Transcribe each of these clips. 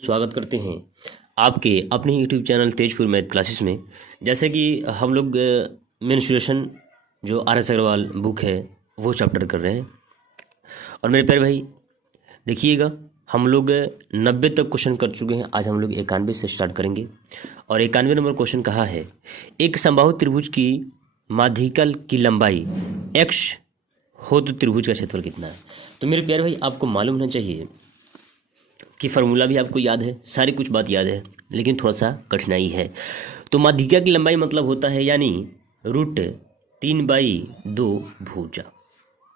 स्वागत करते हैं आपके अपने YouTube channel Tezpur math classes में। जैसे कि हम लोग मेंस्ट्रुएशन जो RS अग्रवाल बुक है वो चैप्टर कर रहे हैं। और मेरे प्यारे भाई देखिएगा, हम लोग 90 तक क्वेश्चन कर चुके हैं। आज हम लोग 91 से स्टार्ट करेंगे। और 91 नंबर क्वेश्चन कहा है, एक समबाहु त्रिभुज की माध्यिकल की लंबाई x हो तो त्रिभुज का क्षेत्रफल कितना है। तो मेरे प्यारे भाई आपको मालूम होना चाहिए कि फार्मूला भी आपको याद है, सारी कुछ बात याद है, लेकिन थोड़ा सा कठिनाई है। तो माध्यिका की लंबाई मतलब होता है यानी √3/2 भुजा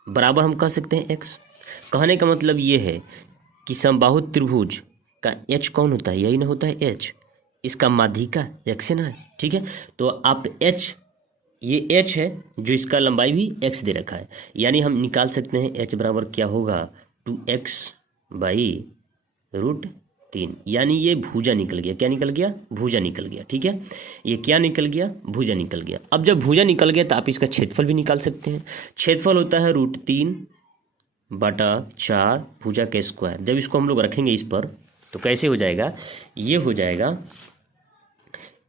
बराबर हम कह सकते हैं x। कहने का मतलब ये है कि समबाहु त्रिभुज का h कौन होता है, यही ना होता है h, इसका माध्यिका x है ना। ठीक है, तो आप h, ये h है जो इसका लंबाई भी x दे रखा है, यानी हम निकाल सकते हैं h बराबर क्या होगा 2x/√3, यानी ये भुजा निकल गया। क्या निकल गया? भुजा निकल गया। ठीक है, ये क्या निकल गया? भुजा निकल गया। अब जब भुजा निकल गया तो आप इसका क्षेत्रफल भी निकाल सकते हैं। क्षेत्रफल होता है √3/4 भुजा के स्क्वायर। जब इसको हम लोग रखेंगे इस पर तो कैसे हो जाएगा? ये हो जाएगा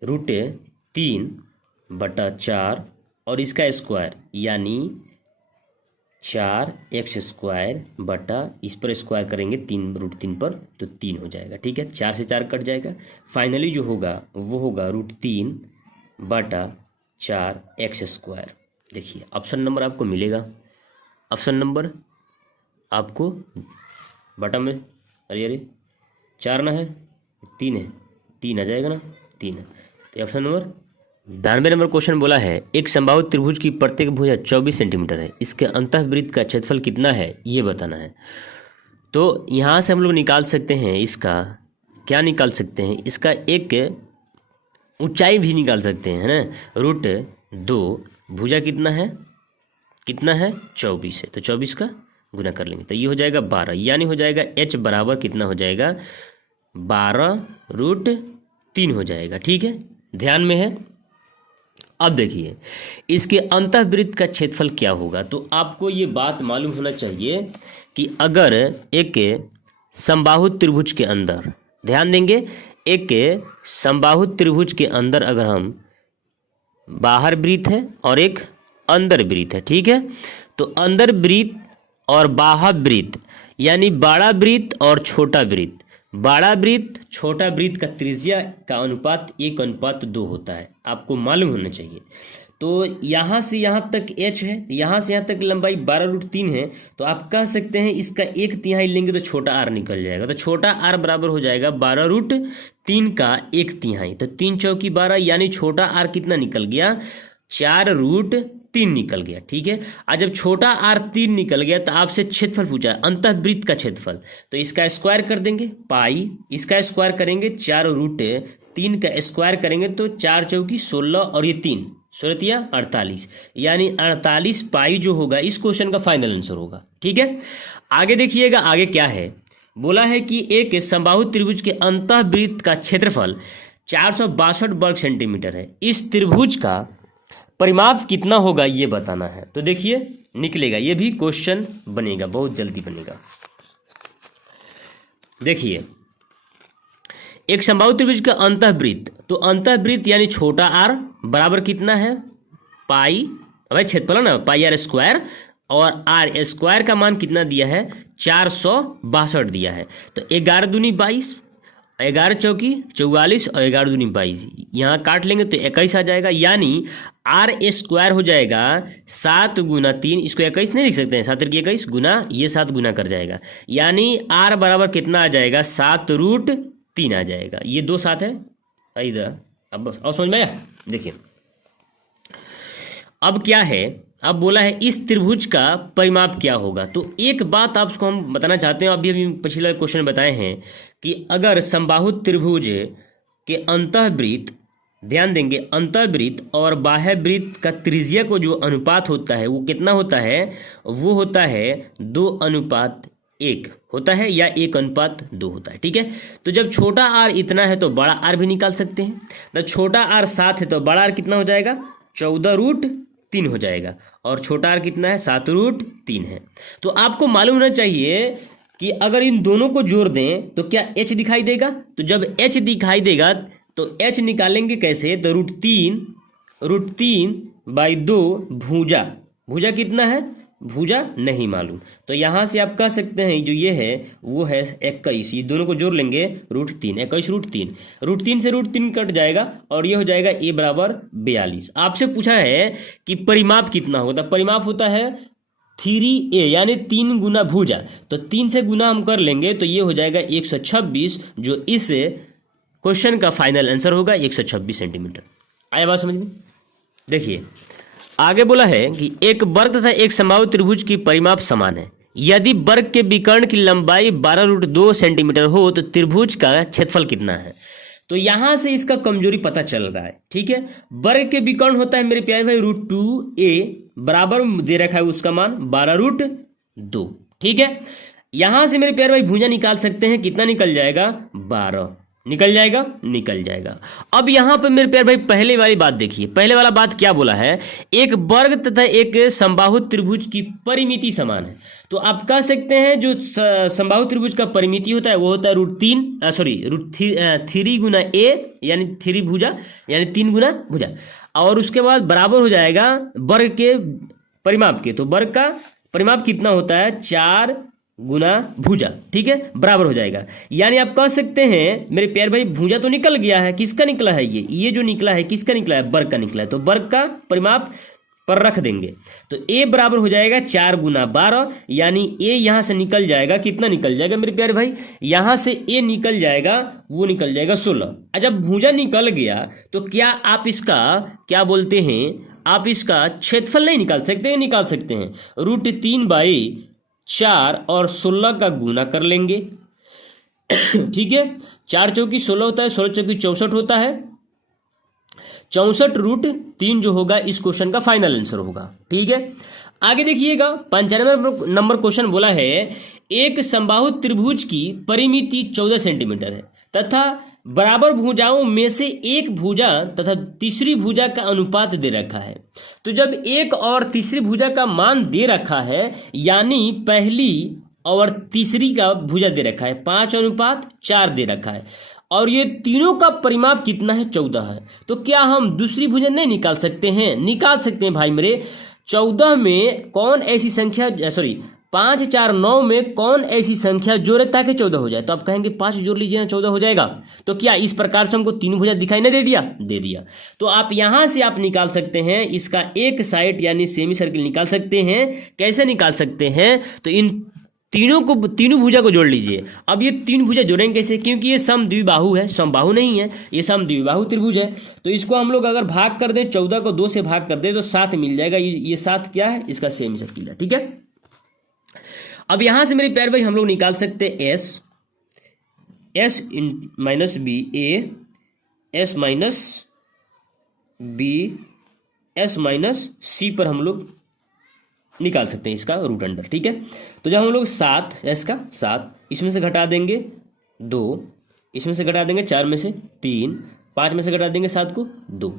√3/4 और इसका स्क्वायर यानी 4x² बटा, इस पर स्क्वायर करेंगे 3√3 पर तो 3 हो जाएगा। ठीक है, 4 से 4 कट जाएगा। फाइनली जो होगा वो होगा √3/4x²। देखिए ऑप्शन नंबर आपको मिलेगा। ऑप्शन नंबर आपको बटा में, अरे 4 ना है, 3 है, 3 आ जाएगा ना, 3 है। तो ऑप्शन नंबर 92 नंबर क्वेश्चन बोला है, एक समबाहु त्रिभुज की प्रत्येक भुजा 24 सेंटीमीटर है, इसके अंतःवृत्त का क्षेत्रफल कितना है ये बताना है। तो यहाँ से हम लोग निकाल सकते हैं इसका, क्या निकाल सकते हैं? इसका एक ऊंचाई भी निकाल सकते हैं, है ना। √2 भुजा कितना है? 24 है, तो 24 का गुना कर लेंगे तो ये हो जाएगा 12, यानी हो जाएगा h बराबर कितना हो जाएगा? 12√3 हो जाएगा। ठीक है, ध्यान में है। अब देखिए इसके अंतःवृत्त का क्षेत्रफल क्या होगा। तो आपको ये बात मालूम होना चाहिए कि अगर एक समबाहु त्रिभुज के अंदर, ध्यान देंगे, एक समबाहु त्रिभुज के अंदर अगर हम, बाहर वृत्त है और एक अंदर वृत्त है, ठीक है, तो अंदर वृत्त और बाहर वृत्त यानी बड़ा वृत्त और छोटा वृत्त, बड़ा वृत्त छोटा वृत्त का त्रिज्या का अनुपात 1:2 होता है, आपको मालूम होना चाहिए। तो यहाँ से यहाँ तक h है, यहाँ से यहाँ तक लंबाई 12√3 है, तो आप कह सकते हैं इसका 1/3 लेंगे तो छोटा r निकल जाएगा। तो छोटा r बराबर हो जाएगा 12√3 का 1/3, तो 3 चौकी 12, यानी छोटा r कितना निकल गया? 4√3 निकल गया। ठीक है, और जब छोटा r 3 निकल गया तो आपसे क्षेत्रफल पूछा है, अंतःवृत्त का क्षेत्रफल, तो इसका स्क्वायर कर देंगे पाई, इसका स्क्वायर करेंगे 4√3 का स्क्वायर करेंगे तो 4 चौकी 16 और ये 3 16 48, यानी 48 पाई जो होगा इस क्वेश्चन का फाइनल आंसर होगा। ठीक है, आगे देखिएगा, आगे क्या है, बोला है कि एक समबाहु त्रिभुज के अंतःवृत्त का क्षेत्रफल 462 वर्ग सेंटीमीटर है, इस त्रिभुज का परिमाप कितना होगा ये बताना है। तो देखिए निकलेगा, ये भी क्वेश्चन बनेगा, बहुत जल्दी बनेगा। देखिए एक समबाहु त्रिभुज का अंतःवृत्त, तो अंतःवृत्त यानी छोटा r बराबर कितना है? पाई, भाई क्षेत्रफल है ना, πr², और r² का मान कितना दिया है? 462 दिया है। तो 11 दूनी 22, 11 चौकी 44 और 11 दूनी 22, यहाँ काट लेंगे तो 21 आ जाएगा, यानी r² हो जाएगा 7 गुना 3, इसको 21 नहीं लिख सकते हैं, 7 की 21 गुना, ये 7 गुना कर जाएगा, यानी r बराबर कितना आ जाएगा? 7√3 आ जाएगा। ये 2 7 है इधर। अब समझ में आया? देखिए अब क्या है, अब बोला है इस त्रिभुज का परिमाप क्या होगा। तो एक बात आपको हम बताना चाहते हैं, अभी पिछले क्वेश्चन में बताए हैं कि अगर समबाहु त्रिभुज के अंतःवृत्त, ध्यान देंगे, अंतःवृत्त और बाह्य वृत्त का त्रिज्या को जो अनुपात होता है वो कितना होता है? वो होता है 2:1 होता है या 1:2 होता है। ठीक है, तो जब छोटा r इतना है तो बड़ा r भी निकाल सकते हैं। जब छोटा r 7 है तो बड़ा r कितना हो जाएगा? 14√3 हो जाएगा, और छोटा r कितना है? 7√3 है। तो आपको मालूम होना चाहिए कि अगर इन दोनों को जोड़ दें तो क्या h दिखाई देगा, तो जब h दिखाई देगा तो h निकालेंगे कैसे, तो √3/2 भुजा कितना है, भुजा नहीं मालूम, तो यहाँ से आप कह सकते हैं जो ये है वो है 21, ये दोनों को जोड़ लेंगे √3, 21 √3 से √3 कट जाएगा और ये हो जाएगा a बराबर 42। आपसे पूछा है कि परिमाप कितना होता है, परिमाप होता है 3a यानी 3 गुना भुजा, तो 3 से गुना हम कर लेंगे तो ये हो जाएगा 126, जो इस क्वेश्चन का फाइनल आंसर होगा 126 सेंटीमीटर। आया बात समझ में। देखिए आगे बोला है कि एक वर्ग तथा एक समबाहु त्रिभुज की परिमाप समान है, यदि वर्ग के विकर्ण की लंबाई 12√2 सेंटीमीटर हो तो त्रिभुज का क्षेत्रफल कितना है। तो यहां से इसका कमजोरी पता चल रहा है, ठीक है। वर्ग के विकर्ण होता है मेरे प्यारे भाई √2a बराबर दे रखा है उसका मान 12√2, ठीक है। यहां से मेरे प्यारे भाई भुजा निकाल सकते हैं, कितना निकल जाएगा 12, निकल जाएगा। अब यहां पर मेरे प्यारे भाई पहले वाली बात देखिए, पहले वाला बात क्या बोला है, एक वर्ग तथा एक समबाहु त्रिभुज की परिमिति समान है, तो आप कह सकते हैं जो समबाहु त्रिभुज का परिमिति होता है वो होता है √3 गुना a यानी 3 भुजा यानी 3 गुना भुजा, और उसके बाद बराबर हो जाएगा वर्ग के परिमाप के, तो वर्ग का परिमाप कितना होता है 4 गुना भुजा, ठीक है, बराबर हो जाएगा। यानी आप कह सकते हैं मेरे प्यारे भाई भुजा तो निकल गया है, किसका निकला है, ये जो निकला है किसका निकला है, वर्ग का निकला है, तो वर्ग का परिमाप पर रख देंगे तो a बराबर हो जाएगा 4 गुना 12, यानी a यहां से निकल जाएगा, कितना निकल जाएगा मेरे प्यारे भाई, यहां से a निकल जाएगा, वो निकल जाएगा 16। जब भुजा निकल गया तो क्या आप इसका क्या बोलते हैं, आप इसका क्षेत्रफल नहीं निकाल सकते, निकाल सकते हैं √3/4 और 16 का गुना कर लेंगे, ठीक है। 4 चौकी 16 होता है, 16 चौकी 64 होता है, 64√3 जो होगा इस क्वेश्चन का फाइनल आंसर होगा, ठीक है। आगे देखिएगा 95 नंबर क्वेश्चन बोला है एक समबाहु त्रिभुज की परिमिति 14 सेंटीमीटर है तथा बराबर भुजाओं में से एक भुजा तथा तीसरी भुजा का अनुपात दे रखा है। तो जब एक और तीसरी भुजा का मान दे रखा है यानी पहली और तीसरी का भुजा दे रखा है 5:4 दे रखा है, और ये तीनों का परिमाप कितना है 14 है, तो क्या हम दूसरी भुजा नहीं निकाल सकते हैं, निकाल सकते हैं भाई मेरे। 14 में कौन ऐसी संख्या 5, 4, 9 में कौन ऐसी संख्या जोड़े ताकि 14 हो जाए, तो आप कहेंगे 5 जोड़ लीजिए ना 14 हो जाएगा, तो क्या इस प्रकार से हमको 3 भुजा दिखाई नहीं दे दिया, तो आप यहां से आप निकाल सकते हैं इसका एक साइड यानी सेमी सर्किल निकाल सकते हैं। कैसे निकाल सकते हैं, तो इन तीनों भुजा को जोड़ लीजिए। अब ये 3 भुजा जोड़ेंगे कैसे, क्योंकि ये समद्विबाहु है, समबाहु नहीं है, ये समद्विबाहु त्रिभुज है, तो इसको हम लोग अगर भाग कर दें 14 को 2 से भाग कर दें तो 7 मिल जाएगा, ये 7 क्या है, इसका सेमी सर्किल है, ठीक है। अब यहां से मेरे प्यारे भाई हम लोग निकाल सकते हैं s minus B a s minus b s minus c पर हम लोग निकाल सकते हैं इसका रूट अंडर, ठीक है। तो जब हम लोग 7 s का 7 इसमें से घटा देंगे 2, इसमें से घटा देंगे 4 में से 3, 5 में से घटा देंगे 7 को 2,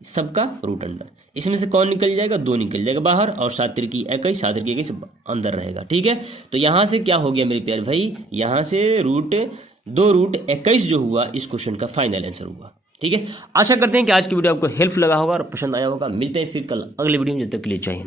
सबका रूट अंडर, इसमें से कौन निकल जाएगा 2 निकल जाएगा बाहर, और 7 तिरकी 21, 7 तिरकी 21 अंदर रहेगा, ठीक है। तो यहाँ से क्या हो गया मेरे प्यारे भाई, यहाँ से √2√21 जो हुआ इस क्वेश्चन का फाइनल आंसर हुआ, ठीक है। आशा करते हैं कि आज की वीडियो आपको हेल्प लगा होगा और पसंद आया होगा। मिलते हैं फिर कल अगले वीडियो में, जब तक के लिए जय हिंद।